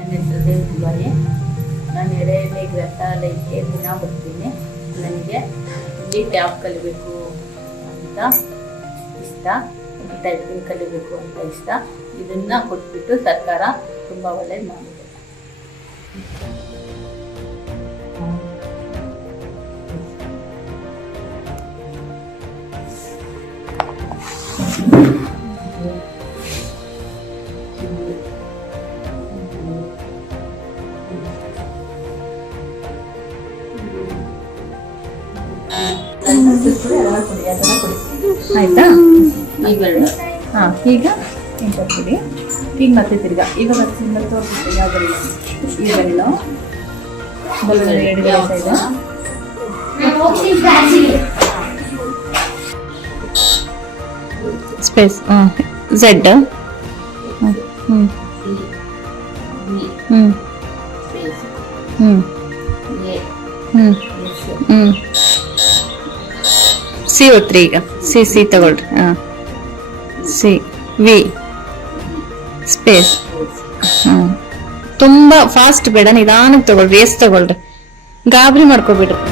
ನನ್ನ ಹೆಸರು ದೇವಕುಮಾರಿ ನಾನು ಎಡೆಯಲ್ಲಿ ಗ್ರಂಥಾಲಯಕ್ಕೆ ದಿನ ಬರ್ತೀನಿ. ನನಗೆ ಇಲ್ಲಿ ಟ್ಯಾಬ್ ಕಲಿಬೇಕು ಅಂತ ಇಷ್ಟ ಟೈಪಿಂಗ್ ಕಲಿಬೇಕು ಅಂತ ಇಷ್ಟ. ಇದನ್ನ ಕೊಟ್ಬಿಟ್ಟು ಸರ್ಕಾರ ತುಂಬ ಒಳ್ಳೇದು ಮಾಡಿದೆ. ಆಯ್ತಾ ಇವೆರಡು ಹಾ ಈಗ ಇಂಥ ಕೊಡಿ ಈಗ ಮತ್ತೆ ತಿರ್ಗಾ ಇವಾಗ ಸಿಂಗಲ್ ತೋರಿಸ್ಬಿಟ್ಟು ಯಾವ ಬೆರಳು ಈ ಬೆರಳು ಬಲಗಡೆ ಎಡಗಡೆ ಸೈಡು ಸ್ಪೇಸ್ ಹಾಂ ಝೆಡ್ ಹ್ಞೂ ಹ್ಞೂ ಬಿ ಹ್ಞೂ ಸ್ಪೇಸ್ ಹ್ಞೂ ಎ ಹ್ಞೂ ಎಸ್ ಹ್ಞೂ ಸಿ ಒತ್ರಿ ಈಗ ಸಿ ಸಿ ತಗೊಳ್ರಿ. ಹಾಂ. C, V. ಸ್ಪೇಸ್. ಹ್ಞೂ ತುಂಬ ಫಾಸ್ಟ್ ಬೇಡ, ನಿಧಾನಕ್ಕೆ ತಗೊಳ್ರಿ. ಎಸ್ ತಗೊಳ್ರಿ. ಗಾಬರಿ ಮಾಡ್ಕೋಬಿಡ್ರಿ.